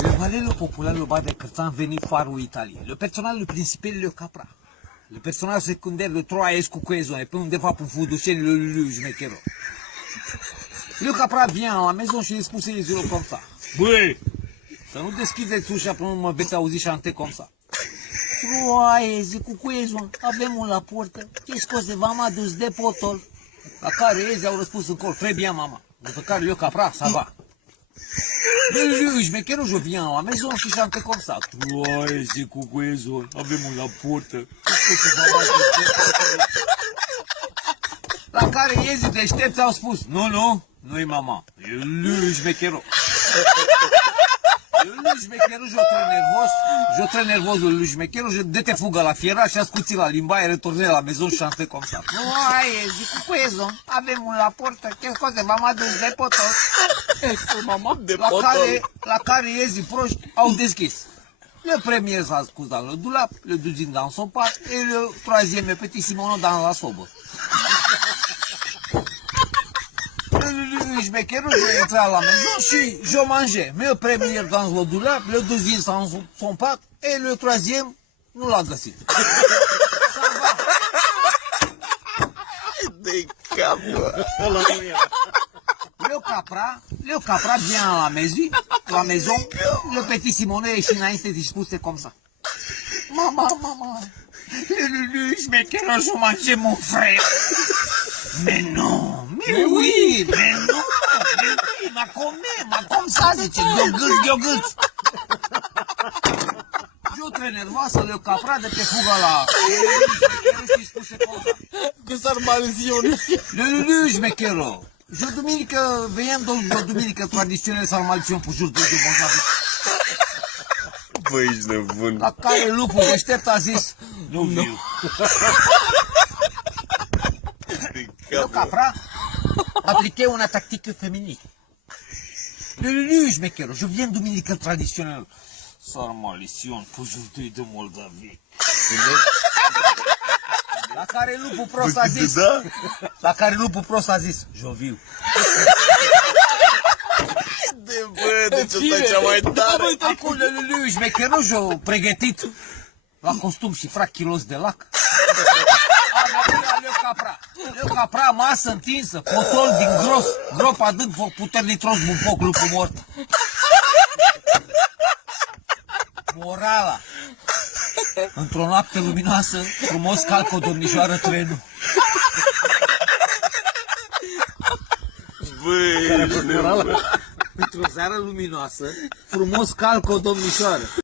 Le valeurs populaires, le bas de Cărțan, veni farul Italiei. Le personnel principal, le capra. Le personnel secondaire, le trois escu coezoane, pe undeva pe fudușeni, le lui jmechero. Le capra vient la maison și îi spuse Iezilor cum ça. Băi, să nu deschideți ușa până nu mă veți auzi șante cum ça. Troaie, zic cu coezon, avem un la portă, ce scoze, v-am adus de potol. La care Iezi au răspuns în cor, très bien, mama. După care le capra, ça va. Le jmecherul, je viens la maison și chante comme ça. Troaie, zic cu coezon, avem un la portă. La care Iezi deștepți au spus, nu-i mama, e lui jmecherul. Lui jmecherul, je très nervos, lui jmecherul, je dete fugă la fiera și ascuți la limba, e retorne la maison și chante comme ça. Troaie, zic cu coezon, avem un la portă, ce scoze, v-am adus de potol. La care Iezi proști au deschis. Le premier s-a scus dans le dulap, le deuxième dans son pat, et le troisième petit Simono dans la sobă. Le jmecherul, je intra la maison și je mangeais. Le premier dans le dulap, le deuxième dans son pat, et le troisième nu l-a găsit. De cap, bă. Le capra vient la maison, le petit Simonet ieși înainte și spuse comme ça. Mama, le jmecherul, je mange mon frère. Mais non, mais oui, ma comme ça, zice, gheogâlț. Eu très nervoasă, le capra de pe fugă la și spuse cum ça. Cu sarmaliziune. Le jmecherul. Jour duminică, veiem de duminică tradiționale sarmaliziune pe jur de bonzavi. Băi, ești nebun. La care lupul deștept a zis, nu viu. Le capra appliquait una tactique féminine. Le jmecherul, je viens duminică tradițional. Sarmaliziune pe jur de Moldavie. La care lupul prost a zis, je viu. De bă, deci ăsta e cea mai tare. Acum lui jmecherul și-o pregătit la costum și frac kilos de lac. Le capra, masă întinsă, potol din gros, grop adânc, foc puternic tros, un foc, lupul mort. Morala. Într-o noapte luminoasă, frumos calcă o domnișoară trenul. Băi, Într-o seară luminoasă, frumos calcă o domnișoară.